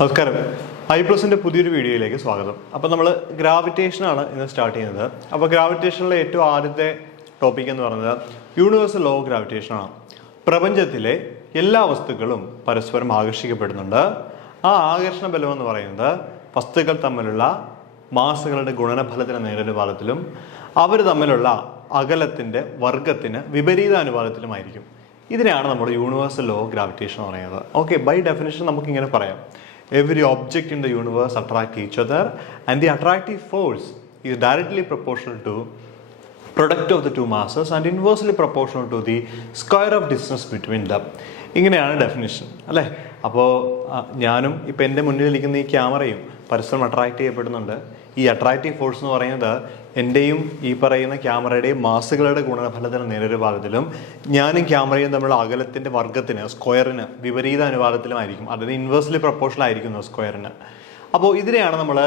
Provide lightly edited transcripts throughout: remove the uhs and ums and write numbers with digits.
നമസ്കാരം. ഐപ്ലസിൻ്റെ പുതിയൊരു വീഡിയോയിലേക്ക് സ്വാഗതം. അപ്പോൾ നമ്മൾ ഗ്രാവിറ്റേഷനാണ് ഇന്ന് സ്റ്റാർട്ട് ചെയ്യുന്നത്. അപ്പോൾ ഗ്രാവിറ്റേഷനിലെ ഏറ്റവും ആദ്യത്തെ ടോപ്പിക് എന്ന് പറയുന്നത് യൂണിവേഴ്സൽ ലോ ഓഫ് ഗ്രാവിറ്റേഷനാണ്. പ്രപഞ്ചത്തിലെ എല്ലാ വസ്തുക്കളും പരസ്പരം ആകർഷിക്കപ്പെടുന്നുണ്ട്. ആ ആകർഷണ ബലം എന്ന് പറയുന്നത് വസ്തുക്കൾ തമ്മിലുള്ള മാസുകളുടെ ഗുണനഫലത്തിന് നേരനുപാതത്തിലും അവർ തമ്മിലുള്ള അകലത്തിൻ്റെ വർഗത്തിന് വിപരീത അനുപാതത്തിലുമായിരിക്കും. ഇതിനെയാണ് നമ്മൾ യൂണിവേഴ്സൽ ലോ ഓഫ് ഗ്രാവിറ്റേഷൻ എന്ന് പറയുന്നത്. ഓക്കെ, ബൈ ഡെഫിനിഷൻ നമുക്കിങ്ങനെ പറയാം: every object in the universe attract each other and the attractive force is directly proportional to product of the two masses and inversely proportional to the square of distance between them. ഇങ്ങനെയാണ് definition അല്ലേ. അപ്പോൾ ഞാനും ഇപ്പം എൻ്റെ മുന്നിലിരിക്കുന്ന ഈ ക്യാമറയും പരസ്പരം അട്രാക്ട് ചെയ്യപ്പെടുന്നുണ്ട്. ഈ അട്രാക്റ്റീവ് ഫോഴ്സ് എന്ന് പറയുന്നത് എൻ്റെയും ഈ പറയുന്ന ക്യാമറയുടെയും മാസുകളുടെ ഗുണനഫലത്തിന് നേരനുപാതത്തിലും ഞാനും ക്യാമറയും തമ്മിലുള്ള അകലത്തിൻ്റെ വർഗത്തിന് സ്ക്വയറിന് വിപരീത അനുപാതത്തിലുമായിരിക്കും. അതായത് ഇൻവേഴ്സ്ലി പ്രൊപ്പോർഷണൽ ആയിരിക്കുന്നു സ്ക്വയറിന്. അപ്പോൾ ഇതിനെയാണ് നമ്മൾ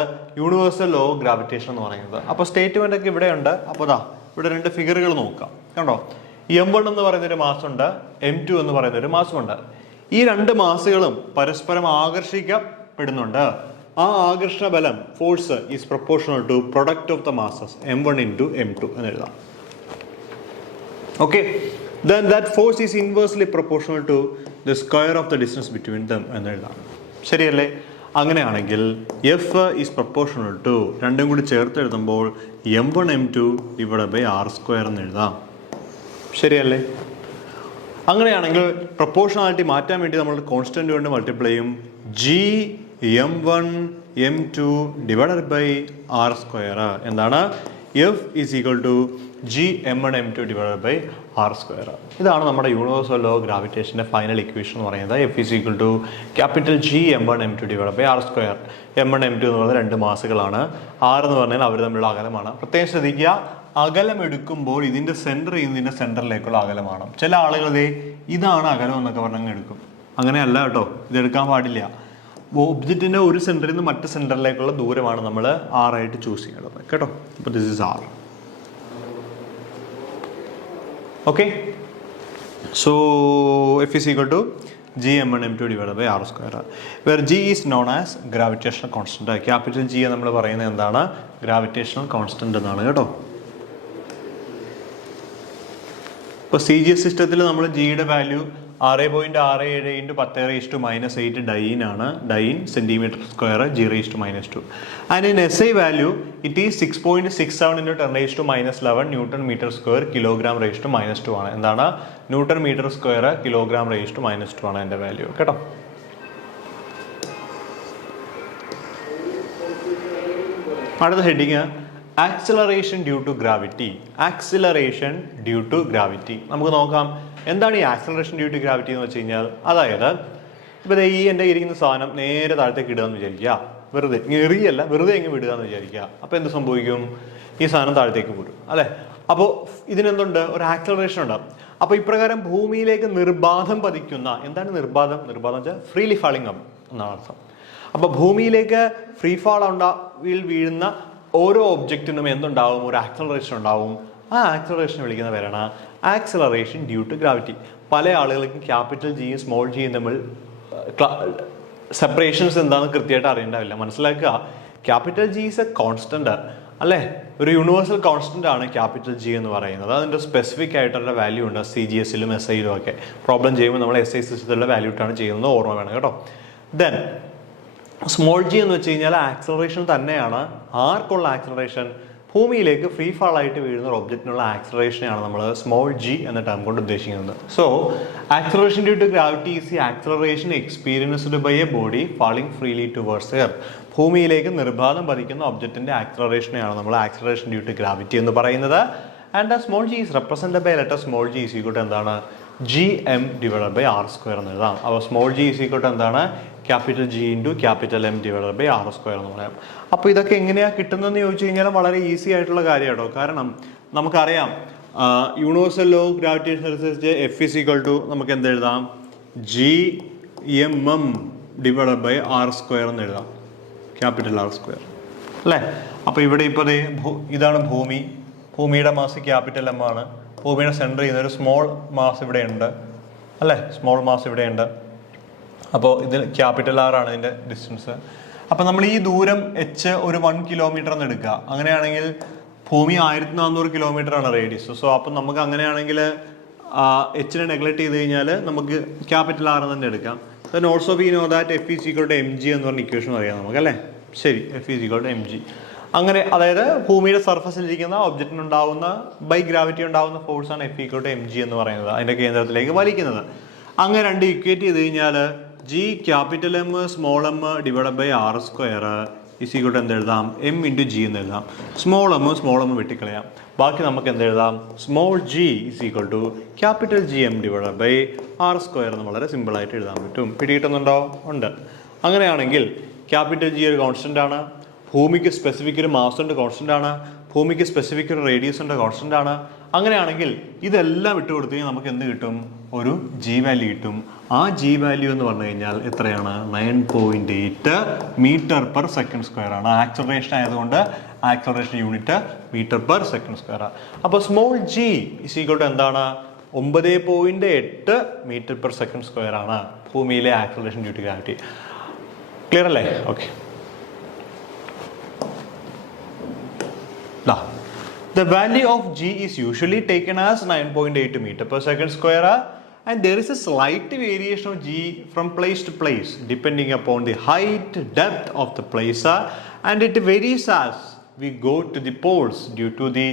യൂണിവേഴ്സൽ ലോ ഓഫ് ഗ്രാവിറ്റേഷൻ എന്ന് പറയുന്നത്. അപ്പോൾ സ്റ്റേറ്റ്മെൻ്റ് ഒക്കെ ഇവിടെയുണ്ട്. അപ്പോൾ ഇവിടെ രണ്ട് ഫിഗറുകൾ നോക്കാം. കണ്ടോ, M1 എന്ന് പറയുന്നൊരു മാസമുണ്ട്, M2 എന്ന് പറയുന്നൊരു മാസമുണ്ട്. ഈ രണ്ട് മാസുകളും പരസ്പരം ആകർഷിക്കപ്പെടുന്നുണ്ട്. ആ ആകർഷണ ബലം force is proportional to product of the masses M1 into M2 എന്ന് എഴുതാം. Okay, then that force is inversely proportional to the square of the distance between them എന്ന് എഴുതാം. ശരിയല്ലേ? അങ്ങനെയാണെങ്കിൽ F is proportional to രണ്ടും കൂടി ചേർത്ത് എഴുതുമ്പോൾ M1 M2 divided by R² എന്ന് എഴുതാം. ശരിയല്ലേ? അങ്ങനെയാണെങ്കിൽ പ്രൊപ്പോർഷണാലിറ്റി മാറ്റാൻ വേണ്ടി നമ്മൾ കോൺസ്റ്റന്റ് കൊണ്ട് മൾട്ടിപ്ലൈ ചെയ്യും. M1 M2 divided by R². എന്താണ്? F is equal to M1 M2 divided by R². ഇതാണ് നമ്മുടെ യൂണിവേഴ്സൽ ലോ ഓഫ് ഗ്രാവിറ്റേഷൻ്റെ ഫൈനൽ ഇക്വേഷൻ എന്ന് പറയുന്നത്. F is equal to M1 M2 divided by R². M1 M2 എന്ന് പറയുന്നത് രണ്ട് മാസുകളാണ്. R എന്ന് പറഞ്ഞാൽ അവർ തമ്മിലുള്ള അകലമാണ്. പ്രത്യേകം ശ്രദ്ധിക്കുക, അകലം എടുക്കുമ്പോൾ ഇതിൻ്റെ സെൻറ്റർ ഇതിൻ്റെ സെൻറ്ററിലേക്കുള്ള അകലമാണ്. ചില ആളുകൾ ഇതാണ് അകലം എന്നൊക്കെ പറഞ്ഞങ്ങ് എടുക്കും. അങ്ങനെയല്ല കേട്ടോ, ഇതെടുക്കാൻ പാടില്ല. ഒബ്ജക്റ്റിൻ്റെ ഒരു സെൻറ്ററിൽ നിന്ന് മറ്റ് സെൻറ്ററിലേക്കുള്ള ദൂരമാണ് നമ്മൾ R ആയിട്ട് ചൂസ് ചെയ്യേണ്ടത് കേട്ടോ. അപ്പോൾ this is R. Okay, so F is equal to M1 M2 divided by R², where G is known as gravitational constant. Capital G നമ്മൾ പറയുന്നത് എന്താണ്? ഗ്രാവിറ്റേഷണൽ കോൺസ്റ്റന്റ് എന്നാണ് കേട്ടോ. ഇപ്പോൾ CGS സിസ്റ്റത്തിൽ നമ്മൾ ജിയുടെ വാല്യൂ 6.67 × 10⁻⁻8 ഡൈനാണ്. Dyne centimetre square G⁻². And in SI value it is 6.67 × 10⁻11 newton metre square kg⁻². ആണ്. എന്താണ്? Newton metre square kg⁻². ആണ് എൻ്റെ വാല്യൂ കേട്ടോ. അടുത്ത heading acceleration due to gravity. Acceleration due to gravity നമുക്ക് നോക്കാം. എന്താണ് ഈ ആക്സിലറേഷൻ ഡ്യൂ ടു ഗ്രാവിറ്റി എന്ന് വെച്ച് കഴിഞ്ഞാൽ, അതായത് ഇപ്പോൾ ഈ എൻ്റെ ഇരിക്കുന്ന സാധനം നേരെ താഴത്തേക്ക് ഇടുക എന്ന് വിചാരിക്കുക. വെറുതെ എറിയല്ല, വെറുതെ എങ്ങനെ വിടുക എന്ന് വിചാരിക്കുക. അപ്പോൾ എന്ത് സംഭവിക്കും? ഈ സാധനം താഴത്തേക്ക് പോരും അല്ലേ. അപ്പോൾ ഇതിനെന്തുണ്ട്? ഒരു ആക്സിലറേഷൻ ഉണ്ടാകും. അപ്പോൾ ഇപ്രകാരം ഭൂമിയിലേക്ക് നിർബാധം പതിക്കുന്ന, എന്താണ് നിർബാധം? നിർബാധം വെച്ചാൽ ഫ്രീലി ഫാളിങ് അപ്പ് എന്നാണ് അർത്ഥം. അപ്പോൾ ഭൂമിയിലേക്ക് ഫ്രീ ഫാൾ വീഴുന്ന ഓരോ ഒബ്ജക്റ്റിനും എന്തുണ്ടാവും? ഒരു ആക്സിലറേഷൻ ഉണ്ടാവും. ആ ആക്സിലറേഷൻ വിളിക്കുന്ന പേരാണ് ആക്സിലറേഷൻ ഡ്യൂ ടു ഗ്രാവിറ്റി. പല ആളുകൾക്കും ക്യാപിറ്റൽ ജിയും സ്മോൾ ജിയും തമ്മിൽ സെപ്പറേഷൻസ് എന്താണെന്ന് കൃത്യമായിട്ട് അറിയേണ്ടതില്ല. മനസ്സിലാക്കുക, capital G is A constant അല്ലേ, ഒരു യൂണിവേഴ്സൽ കോൺസ്റ്റന്റ് ആണ് ക്യാപിറ്റൽ ജി എന്ന് പറയുന്നത്. അതിൻ്റെ സ്പെസിഫിക് ആയിട്ടുള്ള വാല്യൂ ഉണ്ട് CGS-ലും SI-ലും ഒക്കെ. പ്രോബ്ലം ചെയ്യുമ്പോൾ നമ്മൾ SI സിസ്റ്റത്തിലുള്ള വാല്യൂ ഇട്ടാണ് ചെയ്യുന്നത്, ഓർമ്മ വേണം കേട്ടോ. ദെൻ സ്മോൾ ജി എന്ന് വെച്ച് കഴിഞ്ഞാൽ ആക്സിലറേഷൻ തന്നെയാണ്. ആർക്കുള്ള ആക്സിലറേഷൻ? ഭൂമിയിലേക്ക് ഫ്രീ ഫാൾ ആയിട്ട് വീഴുന്ന ഒരു ഒബ്ജക്റ്റിനുള്ള ആക്സിലറേഷനെയാണ് നമ്മൾ സ്മോൾ ജി എന്ന ടേം കൊണ്ട് ഉദ്ദേശിക്കുന്നത്. So acceleration due to gravity is the acceleration experienced by a body falling freely towards air. ഭൂമിയിലേക്ക് നിർബാധം പതിക്കുന്ന ഒബ്ജക്റ്റിന്റെ ആക്സിലറേഷനെയാണ് നമ്മൾ ആക്സിലറേഷൻ ഡ്യൂ ടു ഗ്രാവിറ്റി എന്ന് പറയുന്നത്. And small G is represented by letter small G is equal to എന്താണ്? GM divided by R² എന്ന് എഴുതാം. അപ്പോൾ small G is equal to എന്താണ്? Capital G × capital M divided by R² എന്ന് പറയാം. അപ്പോൾ ഇതൊക്കെ എങ്ങനെയാണ് കിട്ടുന്നതെന്ന് ചോദിച്ചു കഴിഞ്ഞാൽ വളരെ ഈസി ആയിട്ടുള്ള കാര്യം കേട്ടോ. കാരണം നമുക്കറിയാം യൂണിവേഴ്സൽ ലോ ഓഫ് ഗ്രാവിറ്റേഷൻ അനുസരിച്ച് F is equal to നമുക്ക് എന്ത് എഴുതാം? GMM divided by R² എന്ന് എഴുതാം, ക്യാപിറ്റൽ R² അല്ലേ. അപ്പോൾ ഇവിടെ ഇപ്പോൾ ഇതാണ് ഭൂമി. ഭൂമിയുടെ മാസ് ക്യാപിറ്റൽ M ആണ്. ഭൂമിയുടെ സെൻറ്റർ ചെയ്യുന്ന ഒരു സ്മോൾ മാസ് ഇവിടെ ഉണ്ട് അല്ലേ, സ്മോൾ മാസ് ഇവിടെ ഉണ്ട്. അപ്പോൾ ഇത് ക്യാപിറ്റൽ ആർ ആണ് ഇതിൻ്റെ ഡിസ്റ്റൻസ്. അപ്പം നമ്മൾ ഈ ദൂരം h ഒരു 1 കിലോമീറ്റർ എന്ന് എടുക്കുക. അങ്ങനെയാണെങ്കിൽ ഭൂമി 1400 കിലോമീറ്റർ ആണ് റേഡിയസ്. സോ അപ്പം നമുക്ക് അങ്ങനെയാണെങ്കിൽ എച്ചിനെ നെഗ്ലക്ട് ചെയ്ത് കഴിഞ്ഞാൽ നമുക്ക് ക്യാപിറ്റൽ ആർ തന്നെ എടുക്കാം. Then also we know that F is equal to M G എന്ന് പറഞ്ഞ ഇക്വേഷൻ അറിയാം നമുക്ക് അല്ലേ. ശരി, F is equal to M G. അങ്ങനെ അതായത് ഭൂമിയുടെ സർഫസിലിരിക്കുന്ന ഒബ്ജക്റ്റിനുണ്ടാവുന്ന ബൈ ഗ്രാവിറ്റി ഉണ്ടാവുന്ന ഫോഴ്സാണ് F equal to M G എന്ന് പറയുന്നത്, അതിൻ്റെ കേന്ദ്രത്തിലേക്ക് വലിക്കുന്നത്. അങ്ങനെ രണ്ട് ഇക്വേറ്റ് ചെയ്ത് കഴിഞ്ഞാൽ G capital M small M divide by R square is equal to എന്ത് എഴുതാം, എം ഇൻറ്റു ജി എന്ന് എഴുതാം. സ്മോൾ എം വെട്ടിക്കളയാം. ബാക്കി നമുക്ക് എന്ത് എഴുതാം, small G is equal to capital G M divide by R square എന്ന് വളരെ സിമ്പിളായിട്ട് എഴുതാൻ പറ്റും. പിടികിട്ടുന്നുണ്ടോ? ഉണ്ട്. അങ്ങനെയാണെങ്കിൽ ക്യാപിറ്റൽ ജി ഒരു കോൺസ്റ്റൻ്റ് ആണ്, ഭൂമിക്ക് സ്പെസിഫിക് ഒരു മാസ് ഉണ്ട്, കോൺസ്റ്റൻ്റ് ആണ്, ഭൂമിക്ക് സ്പെസിഫിക് ഒരു റേഡിയസ് ഉണ്ട്, കോൺസ്റ്റൻ്റ് ആണ്. അങ്ങനെയാണെങ്കിൽ ഇതെല്ലാം ഇട്ട് കൊടുത്തു കഴിഞ്ഞാൽ നമുക്ക് എന്ത് കിട്ടും, ഒരു ജി വാല്യൂ കിട്ടും. ആ ജി വാല്യൂ എന്ന് പറഞ്ഞു കഴിഞ്ഞാൽ എത്രയാണ്, 9.8 മീറ്റർ പെർ സെക്കൻഡ് സ്ക്വയർ ആണ്. ആക്സലറേഷൻ ആയതുകൊണ്ട് acceleration unit metre per second square ആണ്. അപ്പോൾ small G is equal to എന്താണ്, 9.8 മീറ്റർ പെർ സെക്കൻഡ് സ്ക്വയർ ആണ് ഭൂമിയിലെ acceleration due to gravity. Clear അല്ലേ? Okay. The value of g is usually taken as 9.8 meter per second square, and there is a slight variation of g from place to place depending upon the height, depth of the place, and it varies as we go to the poles due to the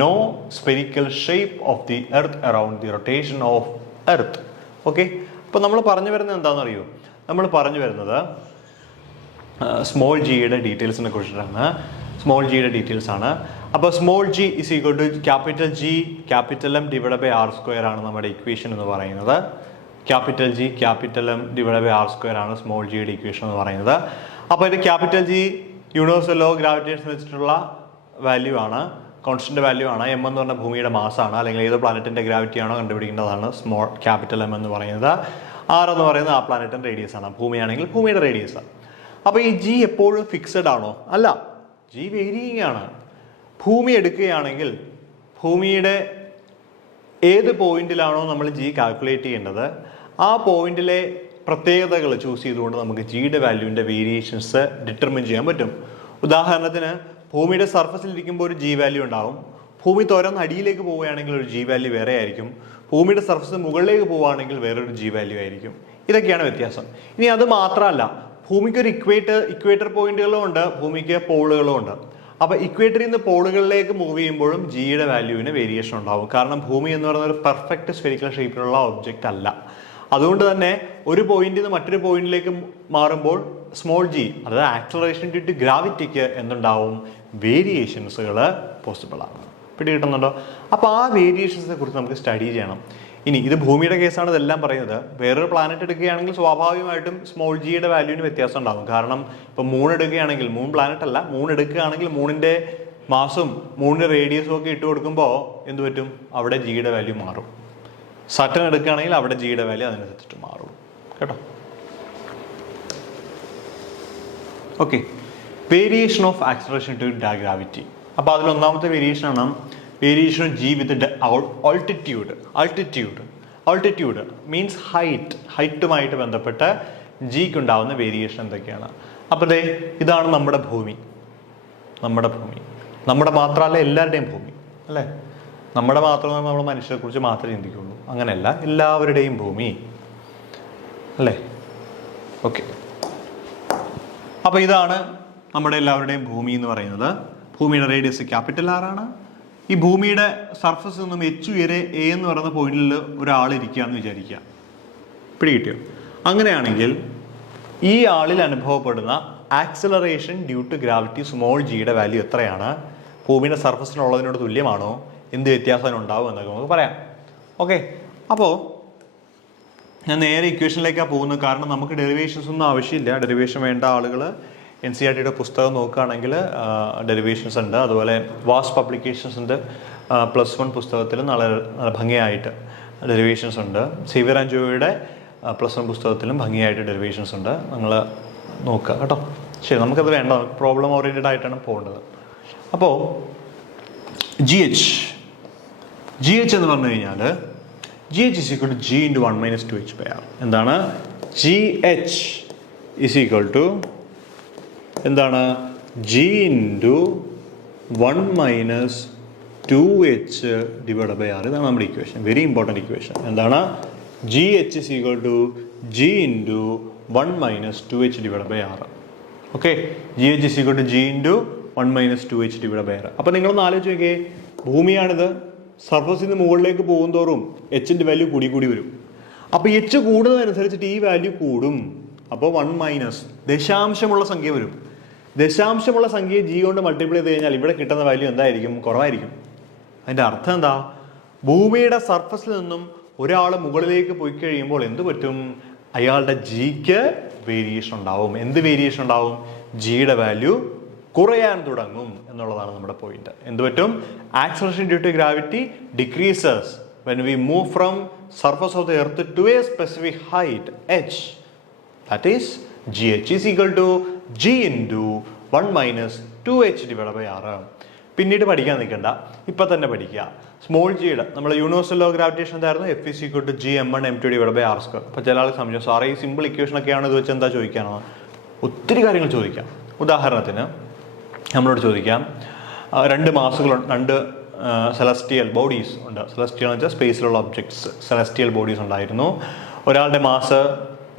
no spherical shape of the earth around the rotation of earth. Okay, അപ്പോൾ നമ്മൾ പറഞ്ഞു വരുന്നത് എന്താണെന്ന് അറിയോ? നമ്മൾ പറഞ്ഞു വരുന്നത് small ജിയുടെ ഡീറ്റെയിൽസിനെ കുറിച്ചിട്ടാണ്. സ്മോൾ ജിയുടെ ഡീറ്റെയിൽസ് ആണ്. അപ്പോൾ small G is equal to capital G capital M divide by R square ആണ് നമ്മുടെ ഇക്വേഷൻ എന്ന് പറയുന്നത്. Capital G capital M divide by R square ആണ് സ്മോൾ ജിയുടെ ഇക്വേഷൻ എന്ന് പറയുന്നത്. അപ്പോൾ ഇത് capital G universal law gravitation വെച്ചിട്ടുള്ള വാല്യൂ ആണ്, കോൺസ്റ്റന്റ് വാല്യൂ ആണ്. എം എന്ന് പറഞ്ഞ ഭൂമിയുടെ മാസാണ്, അല്ലെങ്കിൽ ഏത് പ്ലാനറ്റിന്റെ ഗ്രാവിറ്റി ആണോ കണ്ടുപിടിക്കേണ്ടതാണ് സ്മോൾ ക്യാപിറ്റൽ എം എന്ന് പറയുന്നത്. ആർ എന്ന് പറയുന്നത് ആ പ്ലാനറ്റിന്റെ റേഡിയസ് ആണ്, ഭൂമിയാണെങ്കിൽ ഭൂമിയുടെ റേഡിയസ് ആണ്. അപ്പോൾ ഈ ജി എപ്പോഴും ഫിക്സഡ് ആണോ? അല്ല, ജി വേരിയിങ് ആണ്. ഭൂമി എടുക്കുകയാണെങ്കിൽ ഭൂമിയുടെ ഏത് പോയിന്റിലാണോ നമ്മൾ ജി കാൽക്കുലേറ്റ് ചെയ്യേണ്ടത് ആ പോയിന്റിലെ പ്രത്യേകതകൾ ചൂസ് ചെയ്തുകൊണ്ട് നമുക്ക് ജിയുടെ വാല്യൂവിൻ്റെ വേരിയേഷൻസ് ഡിറ്റർമിൻ ചെയ്യാൻ പറ്റും. ഉദാഹരണത്തിന് ഭൂമിയുടെ സർഫസിൽ ഇരിക്കുമ്പോൾ ഒരു ജി വാല്യൂ ഉണ്ടാവും, ഭൂമി തുറന്ന് അടിയിലേക്ക് പോവുകയാണെങ്കിൽ ഒരു ജി വാല്യൂ വേറെ ആയിരിക്കും, ഭൂമിയുടെ സർഫസ് മുകളിലേക്ക് പോവുകയാണെങ്കിൽ വേറൊരു ജി വാല്യൂ ആയിരിക്കും. ഇതൊക്കെയാണ് വ്യത്യാസം. ഇനി അത് മാത്രമല്ല, ഭൂമിക്ക് ഒരു ഇക്വേറ്റർ പോയിന്റുകളും ഉണ്ട്, ഭൂമിക്ക് പോളുകളും ഉണ്ട്. അപ്പോൾ ഇക്വേറ്ററിൽ നിന്ന് പോളുകളിലേക്ക് മൂവ് ചെയ്യുമ്പോഴും ജിയുടെ വാല്യൂവിന് വേരിയേഷൻ ഉണ്ടാവും. കാരണം ഭൂമി എന്ന് പറയുന്ന ഒരു പെർഫെക്റ്റ് സ്ഫെറിക്കൽ ഷേപ്പിലുള്ള ഒബ്ജക്റ്റ് അല്ല. അതുകൊണ്ട് തന്നെ ഒരു പോയിന്റിൽ നിന്ന് മറ്റൊരു പോയിന്റിലേക്ക് മാറുമ്പോൾ സ്മോൾ ജി, അതായത് ആക്സലറേഷൻ ഡ്യൂ ടു ഗ്രാവിറ്റിക്ക് എന്തുണ്ടാവും, വേരിയേഷൻസുകൾ പോസിബിൾ ആണ്. പിടികിട്ടുന്നുണ്ടോ? അപ്പോൾ ആ വേരിയേഷൻസിനെ കുറിച്ച് നമുക്ക് സ്റ്റഡി ചെയ്യണം. ഇനി ഇത് ഭൂമിയുടെ കേസാണ് ഇതെല്ലാം പറയുന്നത്. വേറൊരു പ്ലാനറ്റ് എടുക്കുകയാണെങ്കിൽ സ്വാഭാവികമായിട്ടും സ്മോൾ ജിയുടെ വാല്യൂവിന് വ്യത്യാസം ഉണ്ടാകും. കാരണം ഇപ്പം മൂൺ എടുക്കുകയാണെങ്കിൽ, മൂൺ പ്ലാനറ്റ് അല്ല, മൂൺ എടുക്കുകയാണെങ്കിൽ മൂണിൻ്റെ മാസും മൂണിൻ്റെ റേഡിയസും ഒക്കെ ഇട്ട് കൊടുക്കുമ്പോൾ എന്ത് പറ്റും, അവിടെ ജിയുടെ വാല്യൂ മാറും. സട്ടൺ എടുക്കുകയാണെങ്കിൽ അവിടെ ജിയുടെ വാല്യൂ അതിനനുസരിച്ചിട്ട് മാറും. കേട്ടോ? Okay. Variation of acceleration to gravity. അപ്പോൾ അതിലൊന്നാമത്തെ വേരിയേഷനാണ് variation of G with altitude. Altitude means ഹൈറ്റുമായിട്ട് ബന്ധപ്പെട്ട് ജിക്ക് ഉണ്ടാവുന്ന വേരിയേഷൻ എന്തൊക്കെയാണ്? അപ്പോൾ ഇതാണ് നമ്മുടെ ഭൂമി. നമ്മുടെ മാത്രമല്ല, എല്ലാവരുടെയും ഭൂമി അല്ലേ. നമ്മുടെ മാത്രമേ നമ്മൾ മനുഷ്യരെ കുറിച്ച് മാത്രമേ ചിന്തിക്കുള്ളൂ, അങ്ങനെയല്ല, എല്ലാവരുടെയും ഭൂമി അല്ലേ. ഓക്കെ. അപ്പോൾ ഇതാണ് നമ്മുടെ എല്ലാവരുടെയും ഭൂമി എന്ന് പറയുന്നത്. ഭൂമിയുടെ റേഡിയസ് ക്യാപിറ്റൽ ആർ ആണ്. ഈ ഭൂമിയുടെ സർഫസിൽ നിന്നും എച്ച് ഉയരെ എ എന്ന് പറയുന്ന പോയിന്റിൽ ഒരാൾ ഇരിക്കുകയെന്ന് വിചാരിക്കുക. പിടികിട്ടിയോ? അങ്ങനെയാണെങ്കിൽ ഈ ആളിൽ അനുഭവപ്പെടുന്ന acceleration due to gravity small ജിയുടെ വാല്യൂ എത്രയാണ്? ഭൂമിയുടെ സർഫസിനുള്ളതിനോട് തുല്യമാണോ? എന്ത് വ്യത്യാസം ഉണ്ടാവും എന്നൊക്കെ നമുക്ക് പറയാം. ഓക്കെ. അപ്പോൾ ഞാൻ നേരെ ഇക്വേഷനിലേക്കാണ് പോകുന്നത്. കാരണം നമുക്ക് ഡെറിവേഷൻസ് ഒന്നും ആവശ്യമില്ല. ഡെറിവേഷൻ വേണ്ട ആളുകൾ NCERTയുടെ പുസ്തകം നോക്കുകയാണെങ്കിൽ ഡെറിവേഷൻസ് ഉണ്ട്. അതുപോലെ വാസ്റ്റ് പബ്ലിക്കേഷൻസ് ഉണ്ട്. +1 പുസ്തകത്തിൽ നല്ല ഭംഗിയായിട്ട് ഡെറിവേഷൻസ് ഉണ്ട്. സേവ്യർ ആൻഡ് ജോയിയുടെ +1 പുസ്തകത്തിലും ഭംഗിയായിട്ട് ഡെറിവേഷൻസ് ഉണ്ട്. നിങ്ങൾ നോക്കുക കേട്ടോ. ശരി, നമുക്കത് വേണ്ട, പ്രോബ്ലം ഓറിയൻറ്റഡ് ആയിട്ടാണ് പോകേണ്ടത്. അപ്പോൾ ജി എച്ച് എന്ന് പറഞ്ഞു കഴിഞ്ഞാൽ G H is equal to G into 1 minus 2h by R. എന്താണ്? G H is equal to എന്താണ്? G into 1 minus 2h divide by R. ഇതാണ് നമ്മുടെ ഇക്വേഷൻ. Very important equation. എന്താണ്? G H is equal to G into 1 minus 2h divide by R. Okay, G H is equal to G into 1 minus 2h divide by R. അപ്പോൾ നിങ്ങളൊന്ന് ആലോചിച്ച് നോക്കിയേ, ഭൂമിയാണിത്. സർഫസിൽ നിന്ന് മുകളിലേക്ക് പോകും തോറും എച്ചിൻ്റെ വാല്യൂ കൂടി കൂടി വരും. അപ്പോൾ എച്ച് കൂടുന്നതനുസരിച്ചിട്ട് ഈ വാല്യൂ കൂടും. അപ്പോൾ 1 മൈനസ് ദശാംശമുള്ള സംഖ്യ വരും. ദശാംശമുള്ള സംഖ്യയെ ജി കൊണ്ട് മൾട്ടിപ്ലൈ ചെയ്ത് കഴിഞ്ഞാൽ ഇവിടെ കിട്ടുന്ന വാല്യൂ എന്തായിരിക്കും? കുറവായിരിക്കും. അതിൻ്റെ അർത്ഥം എന്താ? ഭൂമിയുടെ സർഫസിൽ നിന്നും ഒരാൾ മുകളിലേക്ക് പോയി കഴിയുമ്പോൾ എന്ത് പറ്റും? അയാളുടെ ജിക്ക് വേരിയേഷൻ ഉണ്ടാവും. എന്ത് വേരിയേഷൻ ഉണ്ടാവും? ജിയുടെ വാല്യൂ കുറയാൻ തുടങ്ങും എന്നുള്ളതാണ് നമ്മുടെ പോയിന്റ്. എന്ത് പറ്റും? Acceleration due to gravity decreases when we move from surface of the earth to a specific height h. That is gh is equal to g into 1 minus 2h divided by r. പിന്നീട് പഠിക്കാൻ നിൽക്കണ്ട, ഇപ്പം തന്നെ പഠിക്കുക. Small ജിയുടെ നമ്മൾ universal law of gravitation എന്തായിരുന്നു? F is equal to G m1 m2 divide by R square. അപ്പോൾ ചില ആൾ സംശയം, സാറേ ഈ സിമ്പിൾ ഇക്വേഷനൊക്കെയാണ് ഇത് വെച്ച് എന്താ ചോദിക്കാനോ? ഒത്തിരി കാര്യങ്ങൾ ചോദിക്കാം. ഉദാഹരണത്തിന് നമ്മളോട് ചോദിക്കാം, രണ്ട് സെലസ്റ്റിയൽ ബോഡീസ് ഉണ്ട്. സെലസ്റ്റിയൽ എന്ന് വെച്ചാൽ സ്പേസിലുള്ള ഒബ്ജക്ട്സ്, സെലസ്റ്റിയൽ ബോഡീസ് ഉണ്ടായിരുന്നു. ഒരാളുടെ മാസ്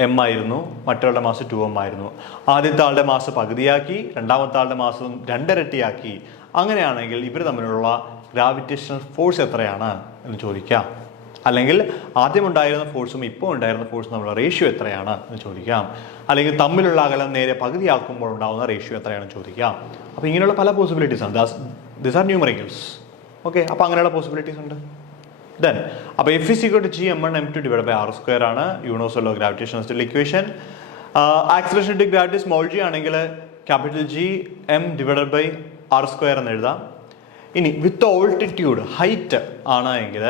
m ആയിരുന്നു, മറ്റൊരാളുടെ മാസ് 2m ആയിരുന്നു. ആദ്യത്തെ ആളുടെ മാസ് പകുതിയാക്കി, രണ്ടാമത്തെ ആളുടെ മാസ് 2 ഇരട്ടിയാക്കി. അങ്ങനെയാണെങ്കിൽ ഇവർ തമ്മിലുള്ള ഗ്രാവിറ്റേഷണൽ ഫോഴ്സ് എത്രയാണ് എന്ന് ചോദിക്കാം. അല്ലെങ്കിൽ ആദ്യം ഉണ്ടായിരുന്ന ഫോഴ്സും ഇപ്പോൾ ഉണ്ടായിരുന്ന ഫോഴ്സും തമ്മിലുള്ള റേഷ്യോ എത്രയാണ് എന്ന് ചോദിക്കാം. അല്ലെങ്കിൽ തമ്മിലുള്ള അകലം നേരെ പകുതിയാക്കുമ്പോൾ ഉണ്ടാകുന്ന റേഷ്യോ എത്രയാണെന്ന് ചോദിക്കാം. അപ്പോൾ ഇങ്ങനെയുള്ള പല പോസിബിലിറ്റീസ് ഉണ്ട്. This R numericals. ഓക്കെ, അപ്പോൾ അങ്ങനെയുള്ള പോസിബിലിറ്റീസ് ഉണ്ട്. ദെൻ അപ്പോൾ F is equal to G m1 m2 divide by R square ആണ് universal law of gravitation equation. Acceleration due to gravity small G ആണെങ്കിൽ capital G m divided by R square എന്ന് എഴുതാം. ഇനി with altitude height ആണ് എങ്കിൽ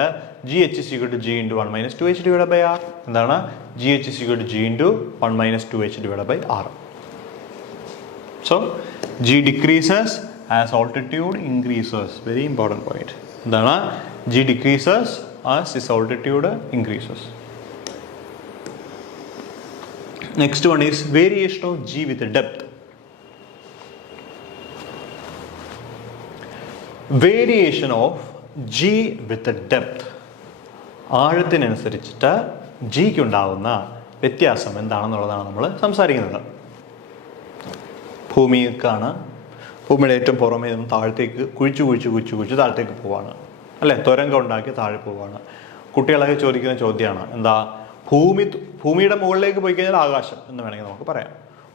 G H is equal to G into 1 minus 2h divide by R. എന്താണ്? G H is equal to G into 1 minus 2h divide by R. So G decreases as altitude increases. Very important point. എന്താണ്? G decreases as is altitude increases. Next one is variation of G with depth. Variation of G with depth. ആഴത്തിനനുസരിച്ചിട്ട് ജിക്ക് ഉണ്ടാകുന്ന വ്യത്യാസം എന്താണെന്നുള്ളതാണ് നമ്മൾ സംസാരിക്കുന്നത്. ഭൂമിക്കാണ്, ഭൂമിയുടെ ഏറ്റവും പുറമേ നിന്നും താഴത്തേക്ക് കുഴിച്ച് താഴത്തേക്ക് പോവാണ് അല്ലേ? തുരങ്കം ഉണ്ടാക്കി താഴെ പോവാണ്. കുട്ടികളൊക്കെ ചോദിക്കുന്ന ചോദ്യമാണ്, എന്താ ഭൂമിയുടെ മുകളിലേക്ക് പോയി കഴിഞ്ഞാൽ ആകാശം എന്ന് വേണമെങ്കിൽ നമുക്ക് പറയാം.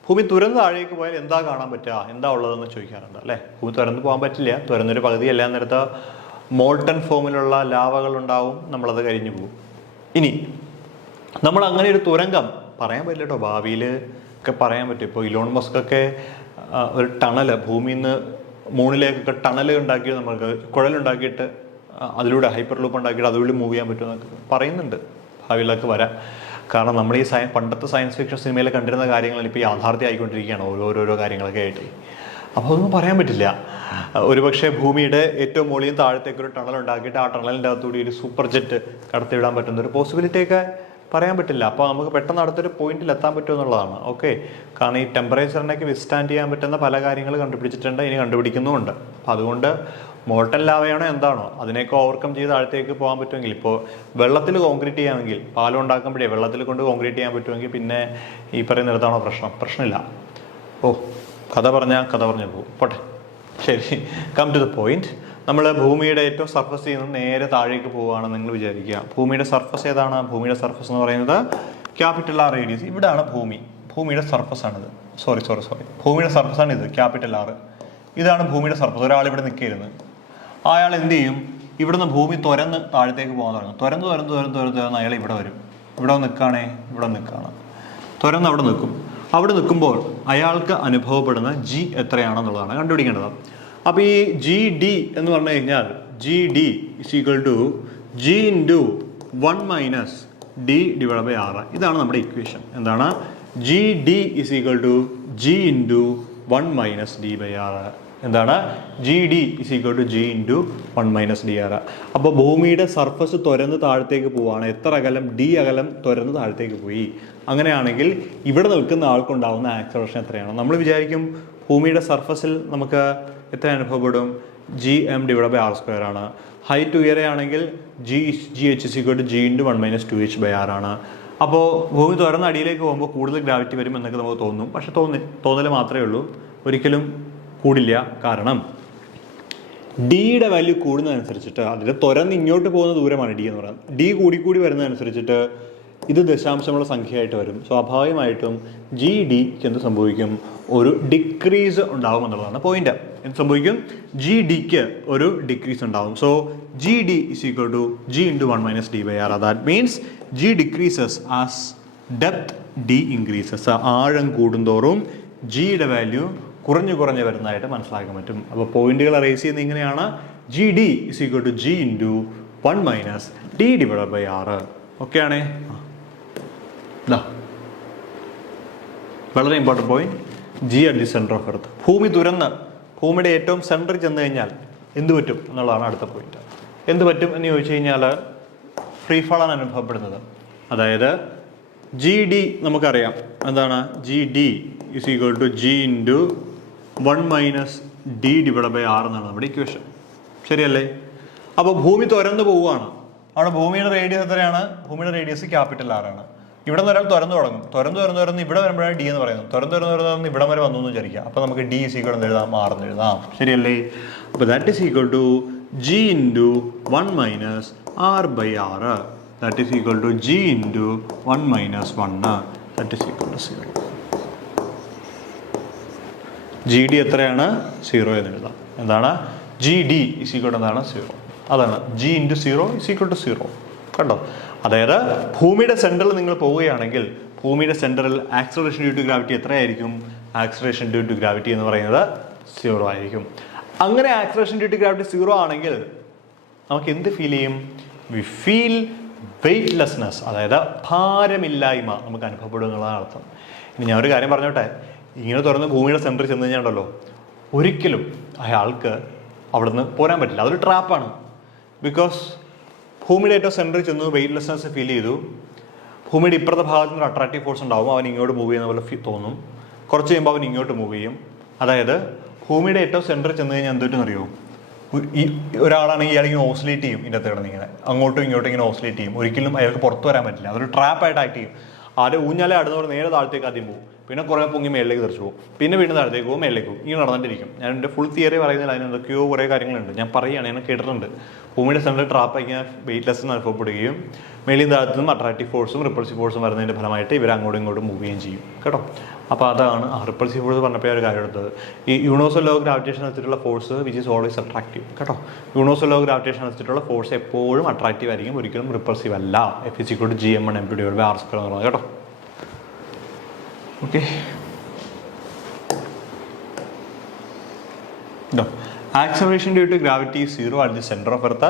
ഭൂമി തുരന്ന് താഴേക്ക് പോയാൽ എന്താ കാണാൻ പറ്റുക, എന്താ ഉള്ളതെന്ന് ചോദിക്കാറുണ്ട് അല്ലേ? ഭൂമി തുരന്ന് പോകാൻ പറ്റില്ല. തുരന്നൊരു പകുതിയല്ല നേരത്തെ മോൾട്ടൺ ഫോമിലുള്ള ലാവകൾ ഉണ്ടാവും, നമ്മളത് കരിഞ്ഞു പോകും. ഇനി നമ്മൾ അങ്ങനെ ഒരു തുരങ്കം പറയാൻ പറ്റില്ല കേട്ടോ, ഭാവിയിൽ ഒക്കെ പറയാൻ പറ്റും. ഇപ്പോൾ ഇലോൺ മസ്ക് ഒക്കെ ഒരു ടണൽ ഭൂമിയിൽ നിന്ന് മൂണിലേക്കൊക്കെ ടണൽ ഉണ്ടാക്കി, നമുക്ക് കുഴലുണ്ടാക്കിയിട്ട് അതിലൂടെ ഹൈപ്പർ ലൂപ്പ് ഉണ്ടാക്കിയിട്ട് അതുവഴി മൂവ് ചെയ്യാൻ പറ്റുമെന്നൊക്കെ പറയുന്നുണ്ട്. ഭാവിയിലൊക്കെ വരാം. കാരണം നമ്മൾ ഈ പണ്ടത്തെ സയൻസ് ഫിക്ഷൻ സിനിമയിൽ കണ്ടിരുന്ന കാര്യങ്ങൾ ഇപ്പോൾ യാഥാർത്ഥ്യം ആയിക്കൊണ്ടിരിക്കുകയാണ് ഓരോരോ കാര്യങ്ങളൊക്കെ ആയിട്ട്. അപ്പോൾ ഒന്നും പറയാൻ പറ്റില്ല. ഒരുപക്ഷെ ഭൂമിയുടെ ഏറ്റവും മുകളിൽ താഴത്തേക്കൊരു ടണൽ ഉണ്ടാക്കിയിട്ട് ആ ടണലിൻ്റെ അകത്തുകൂടി ഒരു സൂപ്പർ ജെറ്റ് കടത്തിവിടാൻ പറ്റുന്ന ഒരു പോസിബിലിറ്റിയൊക്കെ പറയാൻ പറ്റില്ല. അപ്പോൾ നമുക്ക് പെട്ടെന്ന് അടുത്തൊരു പോയിന്റിൽ എത്താൻ പറ്റും എന്നുള്ളതാണ്. ഓക്കെ, കാരണം ഈ ടെമ്പറേച്ചറിനൊക്കെ വിസ്റ്റാൻഡ് ചെയ്യാൻ പറ്റുന്ന പല കാര്യങ്ങൾ കണ്ടുപിടിച്ചിട്ടുണ്ട്, ഇനി കണ്ടുപിടിക്കുന്നുമുണ്ട്. അപ്പം അതുകൊണ്ട് മോൾട്ടൻ ലാവയാണോ എന്താണോ അതിനെയൊക്കെ ഓവർകം ചെയ്ത് താഴത്തേക്ക് പോകാൻ പറ്റുമെങ്കിൽ, ഇപ്പോൾ വെള്ളത്തിൽ കോൺക്രീറ്റ് ചെയ്യാമെങ്കിൽ, പാലം ഉണ്ടാക്കുമ്പോഴേ വെള്ളത്തിൽ കൊണ്ട് കോൺക്രീറ്റ് ചെയ്യാൻ പറ്റുമെങ്കിൽ പിന്നെ ഈ പറയുന്നിടത്താണോ പ്രശ്നമില്ല. ഓ, കഥ പറഞ്ഞു പോകും, പോട്ടെ. ശരി, കം ടു ദ പോയിന്റ്. നമ്മൾ ഭൂമിയുടെ ഏറ്റവും സർഫസിൽ നിന്ന് നേരെ താഴേക്ക് പോവുകയാണെന്ന് നിങ്ങൾ വിചാരിക്കുക. ഭൂമിയുടെ സർഫസ് ഏതാണ്? ഭൂമിയുടെ സർഫസ് എന്ന് പറയുന്നത് ക്യാപിറ്റൽ ആർ റേഡിയസ്. ഇവിടാണ് ഭൂമിയുടെ സർഫസ് ആണിത്. സോറി ഭൂമിയുടെ സർഫസാണ് ഇത്, ക്യാപിറ്റൽ ആർ. ഇതാണ് ഭൂമിയുടെ സർഫസ്. ഒരാൾ ഇവിടെ നിൽക്കരുത്, അയാൾ എന്ത് ചെയ്യും? ഇവിടുന്ന് ഭൂമി തുരന്ന് താഴത്തേക്ക് പോകാൻ തുടങ്ങും. തുരന്ന് അയാൾ ഇവിടെ വരും. ഇവിടെ നിൽക്കുകയാണ്, തുരന്ന് അവിടെ നിൽക്കും. അവിടെ നിൽക്കുമ്പോൾ അയാൾക്ക് അനുഭവപ്പെടുന്ന ജി എത്രയാണെന്നുള്ളതാണ് കണ്ടുപിടിക്കേണ്ടത്. അപ്പോൾ ഈ ജി ഡി എന്ന് പറഞ്ഞു കഴിഞ്ഞാൽ G D is equal to G into 1 minus D divide by R. ഇതാണ് നമ്മുടെ ഇക്വേഷൻ. എന്താണ്? G D is equal to G into 1 minus D by R എന്താണ് G D is equal to G into 1 - dr. അപ്പോൾ ഭൂമിയുടെ surface തുരന്ന് താഴത്തേക്ക് പോവുകയാണ്. എത്ര അകലം? ഡി അകലം തുരന്ന് താഴത്തേക്ക് പോയി. അങ്ങനെയാണെങ്കിൽ ഇവിടെ നിൽക്കുന്ന ആൾക്കുണ്ടാവുന്ന ആക്സലറേഷൻ എത്രയാണ്? നമ്മൾ വിചാരിക്കും ഭൂമിയുടെ സർഫസിൽ നമുക്ക് എത്ര അനുഭവപ്പെടും? gm/r² ആണ്. ഹൈറ്റ് ഉയരെയാണെങ്കിൽ gh is equal to G into 1 - 2h/r ആണ്. അപ്പോൾ ഭൂമി തുറന്ന അടിയിലേക്ക് പോകുമ്പോൾ കൂടുതൽ ഗ്രാവിറ്റി വരും എന്നൊക്കെ നമുക്ക് തോന്നും. പക്ഷെ തോന്നൽ മാത്രമേ ഉള്ളൂ, ഒരിക്കലും കൂടില്ല. കാരണം ഡിയുടെ വാല്യൂ കൂടുന്നതനുസരിച്ചിട്ട്, അതിൽ തുറന്ന് ഇങ്ങോട്ട് പോകുന്ന ദൂരമാണ് ഡി എന്ന് പറയുന്നത്. ഡി കൂടി വരുന്നതനുസരിച്ചിട്ട് ഇത് ദശാംശമുള്ള സംഖ്യയായിട്ട് വരും. സ്വാഭാവികമായിട്ടും ജി ഡിക്ക് എന്ത് സംഭവിക്കും? ഒരു ഡിക്രീസ് ഉണ്ടാവും എന്നുള്ളതാണ് പോയിന്റ്. എന്ത് സംഭവിക്കും? ജി ഡിക്ക് ഒരു ഡിക്രീസ് ഉണ്ടാവും. So g D is equal to G into 1 - d/r. That means g decreases as depth d increases. ആഴം കൂടുന്തോറും ജിയുടെ വാല്യൂ കുറഞ്ഞു വരുന്നതായിട്ട് മനസ്സിലാക്കാൻ പറ്റും. അപ്പോൾ പോയിന്റുകൾ അറേസ് ചെയ്യുന്നത് ഇങ്ങനെയാണ്: g D is equal to G into 1 - d/r. Okay ആണേ? വളരെ important point, g at the centre of earth. ഭൂമി തുരന്ന് ഭൂമിയുടെ ഏറ്റവും സെൻറ്ററിൽ ചെന്ന് കഴിഞ്ഞാൽ എന്ത് പറ്റും എന്നുള്ളതാണ് അടുത്ത പോയിന്റ്. എന്ത് പറ്റും എന്ന് ചോദിച്ചു കഴിഞ്ഞാൽ ഫ്രീ ഫാളാണ് അനുഭവപ്പെടുന്നത്. അതായത് ജി ഡി നമുക്കറിയാം എന്താണ്? G D is equal to G into 1 - d/r എന്നാണ് നമ്മുടെ ഇക്വേഷൻ. ശരിയല്ലേ? അപ്പോൾ ഭൂമി തുരന്ന് പോവുകയാണ്. അവിടെ ഭൂമിയുടെ റേഡിയസ് എത്രയാണ്? ഭൂമിയുടെ റേഡിയസ് ക്യാപിറ്റൽ R ആണ്. ഇവിടെ നിന്ന് ഒരാൾ തുറന്നു തുടങ്ങും. തുറന്ന് ഇവിടെ വരുമ്പോഴാണ് ഡി എന്ന് പറയുന്നത്. തുറന്ന് ഇവിടം വരെ വന്നു എന്ന് വിചാരിക്കുക. അപ്പോൾ നമുക്ക് ഡി ഇസ് ഈക്വൽ എന്ന് എഴുതാം, R എന്ന് എഴുതാം. ശരിയല്ലേ? അപ്പോൾ that is equal to G into 1 - r/r. That is equal to G into 1 - 1. That is equal to 0. G d എത്രയാണ്? 0 എന്ന് എഴുതാം. എന്താണ്? G D is equal to എന്താണ്? 0. അതാണ് g into 0 is equal to 0. കണ്ടോ? അതായത് ഭൂമിയുടെ സെൻറ്ററിൽ നിങ്ങൾ പോവുകയാണെങ്കിൽ ഭൂമിയുടെ സെൻറ്ററിൽ ആക്സലറേഷൻ ഡ്യൂ ടു ഗ്രാവിറ്റി എത്രയായിരിക്കും? ആക്സലറേഷൻ ഡ്യൂ ടു ഗ്രാവിറ്റി എന്ന് പറയുന്നത് 0 ആയിരിക്കും. അങ്ങനെ ആക്സലറേഷൻ ഡ്യൂ ടു ഗ്രാവിറ്റി 0 ആണെങ്കിൽ നമുക്ക് എന്ത് ഫീൽ ചെയ്യും? വി ഫീൽ വെയ്റ്റ്ലെസ്നെസ്, അതായത് ഭാരമില്ലായ്മ നമുക്ക് അനുഭവപ്പെടും എന്നുള്ളതാണ് അർത്ഥം. ഇനി ഞാൻ ഒരു കാര്യം പറഞ്ഞോട്ടെ, ഇങ്ങനെ തുറന്ന് ഭൂമിയുടെ സെൻറ്ററിൽ ചെന്ന് കഴിഞ്ഞാൽ ഒരിക്കലും അയാൾക്ക് അവിടുന്ന് പോരാൻ പറ്റില്ല. അതൊരു ട്രാപ്പാണ്. ബിക്കോസ് ഭൂമിയുടെ ഏറ്റവും സെൻറ്ററിൽ ചെന്ന് വെയ്റ്റ്ലെസ്നെസ് ഫീൽ ചെയ്തു. ഭൂമിയുടെ ഇപ്പുറത്തെ ഭാഗത്ത് നിന്ന് അട്രാക്റ്റീവ് ഫോഴ്സ് ഉണ്ടാവും. അവൻ ഇങ്ങോട്ട് മൂവ് ചെയ്യുന്ന പോലെ തോന്നും. കുറച്ച് കഴിയുമ്പോൾ അവൻ ഇങ്ങോട്ട് മൂവ് ചെയ്യും. അതായത് ഭൂമിയുടെ ഏറ്റവും സെൻറ്ററിൽ ചെന്ന് കഴിഞ്ഞാൽ എന്തൊറ്റെന്നറിയോ? ഒരാളാണെങ്കിൽ ഇയാൾ ഇങ്ങനെ ഓസിലേറ്റ് ചെയ്യും. ഇതിൻ്റെ അകത്ത് കിടന്നിങ്ങനെ അങ്ങോട്ടും ഇങ്ങോട്ടും ഇങ്ങനെ ഓസിലേറ്റ് ചെയ്യും. ഒരിക്കലും അയാൾക്ക് പുറത്ത് വരാൻ പറ്റില്ല. അതൊരു ട്രാപ്പായിട്ട് ആക്ട് ചെയ്യും. ആദ്യം ഊഞ്ഞാലെ ആടുന്നവർ നേരെ താഴത്തേക്ക് ആദ്യം പോകും. പിന്നെ കുറേ പൊങ്ങി മേളിലേക്ക് തെറിച്ചു പോകും. പിന്നെ വീണ്ടും താഴത്തേക്ക് പോകും, മേളിലേക്ക് പോകും. ഇങ്ങനെ നടന്നിട്ടിരിക്കും. ഞാൻ എൻ്റെ ഫുൾ തിയറി പറയുന്നില്ല, അതിന് എന്തൊക്കെയോ കുറേ കാര്യങ്ങളുണ്ട്. ഞാൻ പറയുകയാണ്, ഞാൻ കേട്ടിട്ടുണ്ട്. ഭൂമിയുടെ സെൻറ്ററിൽ ട്രാപ്പാക്കി വെയ്റ്റ്ലെസ് അനുഭവപ്പെടുകയും മേളിയും താഴത്തു നിന്നും അട്രാക്റ്റീവ് ഫോഴ്സും റിപ്പൾസീവ് ഫോഴ്സും വരുന്നതിൻ്റെ ഫലമായിട്ട് ഇവർ അങ്ങോട്ടും ഇങ്ങോട്ടും മൂവ് ചെയ്യുകയും ചെയ്യും. കേട്ടോ? അപ്പോൾ അതാണ് റിപ്പൾസീവ് ഫോഴ്സ് പറഞ്ഞപ്പോൾ ഒരു കാര്യം എടുത്തത്. ഈ യൂണിവേഴ്സൽ ലോ ഓഫ് ഗ്രാവിറ്റേഷൻ വെച്ചിട്ടുള്ള force which is always attractive. കേട്ടോ? യൂണിവേഴ്സൽ ലോ ഓഫ് ഗ്രാവിറ്റേഷൻ വെച്ചിട്ടുള്ള ഫോഴ്സ് എപ്പോഴും അട്രാക്റ്റീവ് ആയിരിക്കും, ഒരിക്കലും റിപ്പൾസീവ് അല്ല. F=gm1 m2/r² എന്ന് പറയുന്നത്. കേട്ടോ? Okay. Acceleration due to gravity is 0 at the center of Earth.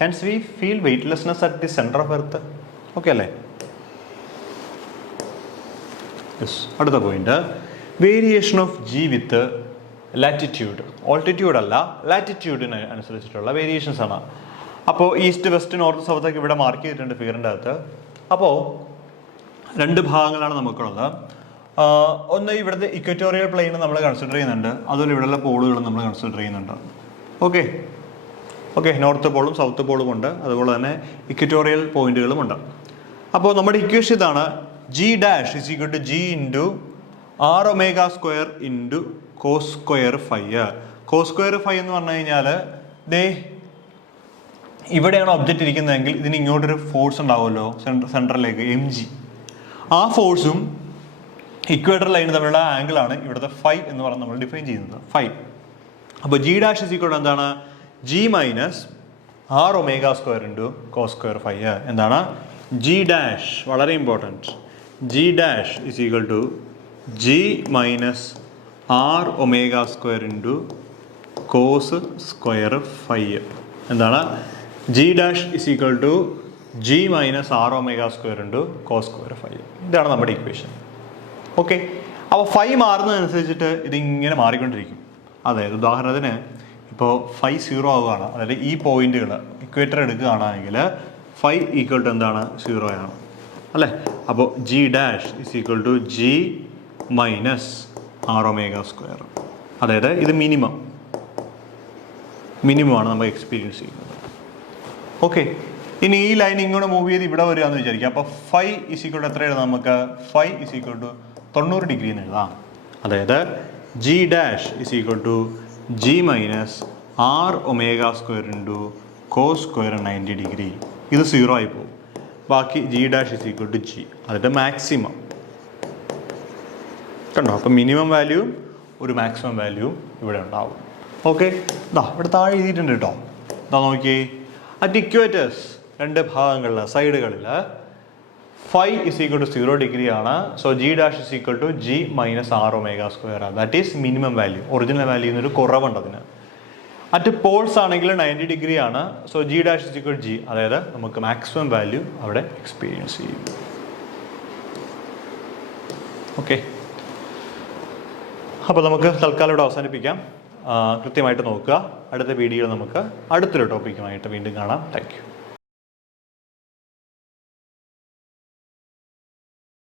Hence we feel weightlessness at the center of Earth. Okay അല്ലേ? യെസ്. അടുത്ത point, variation of G with latitude. Altitude അല്ല, ലാറ്റിറ്റ്യൂഡിന് അനുസരിച്ചിട്ടുള്ള variations ആണ്. അപ്പോൾ east west north south ഒക്കെ ഇവിടെ mark ചെയ്തിട്ടുണ്ട് ഫിഗറിൻ്റെ അകത്ത്. അപ്പോൾ രണ്ട് ഭാഗങ്ങളാണ് നമുക്കുള്ളത്. ഒന്ന് ഇവിടുത്തെ ഇക്വറ്റോറിയൽ പ്ലെയിൻ നമ്മൾ കൺസിഡർ ചെയ്യുന്നുണ്ട്. അതുപോലെ ഇവിടെയുള്ള പോളുകളും നമ്മൾ കൺസിഡർ ചെയ്യുന്നുണ്ട്. ഓക്കെ നോർത്ത് പോളും സൗത്ത് പോളും ഉണ്ട്. അതുപോലെ തന്നെ ഇക്വറ്റോറിയൽ പോയിന്റുകളും ഉണ്ട്. അപ്പോൾ നമ്മുടെ ഇക്വേഷൻ ഇതാണ്: G dash is equal to G into r ω² into cos²φ. cos²φ എന്ന് പറഞ്ഞു കഴിഞ്ഞാൽ ഇവിടെയാണ് ഒബ്ജക്റ്റ് ഇരിക്കുന്നതെങ്കിൽ ഇതിന് ഇങ്ങോട്ടൊരു ഫോഴ്സ് ഉണ്ടാവുമല്ലോ സെൻട്രലിലേക്ക്, mg. ആ ഫോഴ്സും ഇക്വേറ്റർ ലൈൻ തമ്മിലുള്ള ആംഗിളാണ് ഇവിടുത്തെ φ എന്ന് പറഞ്ഞ് നമ്മൾ ഡിഫൈൻ ചെയ്യുന്നത്. φ. അപ്പോൾ G dash is equal to എന്താണ്? G minus r ω² into cos²φ. എന്താണ്? ജി ഡാഷ്, വളരെ important, G dash is equal to G minus r ω² into cos²φ. എന്താണ്? G dash is equal to G minus r ω² into cos²φ. ഇതാണ് നമ്മുടെ equation. Okay. അപ്പോൾ φ മാറുന്നതനുസരിച്ചിട്ട് ഇതിങ്ങനെ മാറിക്കൊണ്ടിരിക്കും. അതായത് ഉദാഹരണത്തിന് ഇപ്പോൾ ഫൈ 0 ആവുകയാണ്, അതായത് ഈ പോയിന്റുകൾ ഇക്വേറ്റർ എടുക്കുകയാണെങ്കിൽ ഫൈ ഈക്വൽ ടു എന്താണ് 0 ആണ് അല്ലേ. അപ്പോൾ G dash is equal to G minus R omega square. അതായത് ഇത് മിനിമം ആണ് നമ്മൾ എക്സ്പീരിയൻസ് ചെയ്യുന്നത്. ഓക്കെ, ഇനി ഈ ലൈൻ ഇങ്ങോട്ട് മൂവ് ചെയ്ത് ഇവിടെ വരിക എന്ന് വിചാരിക്കുക. അപ്പോൾ ഫൈ ഇസ് ഈക്വൽ ടു എത്ര എഴുതാം നമുക്ക്? Phi is equal to 90 degree എന്ന് എഴുതാം. അതായത് g dash is equal to G minus R omega square into cos square 90 degree. ഇത് 0 ആയി പോകും. ബാക്കി g dash is equal to g, അതിൻ്റെ മാക്സിമം കണ്ടോ. അപ്പം മിനിമം വാല്യൂവും ഒരു മാക്സിമം വാല്യൂവും ഇവിടെ ഉണ്ടാവും. ഓക്കെ, ഇവിടെ താഴെ എഴുതിയിട്ടുണ്ട് കേട്ടോ. നോക്കിയേ, അറ്റ് ഇക്വേറ്റേഴ്സ് രണ്ട് ഭാഗങ്ങളിൽ സൈഡുകളിൽ phi is equal to 0 degree ആണ്. So G dash is equal to G minus R omega square ആണ്. That is minimum value. Original value എന്നൊരു കുറവുണ്ട് അതിന്. അറ്റ് പോൾസ് ആണെങ്കിൽ 90 ഡിഗ്രി ആണ്. So G dash is equal G, അതായത് നമുക്ക് maximum value അവിടെ എക്സ്പീരിയൻസ് ചെയ്യും. ഓക്കെ, അപ്പോൾ നമുക്ക് തൽക്കാലം ഇവിടെ അവസാനിപ്പിക്കാം. കൃത്യമായിട്ട് നോക്കുക. അടുത്ത വീഡിയോയിൽ നമുക്ക് അടുത്തൊരു ടോപ്പിക്കുമായിട്ട് വീണ്ടും കാണാം. Thank you.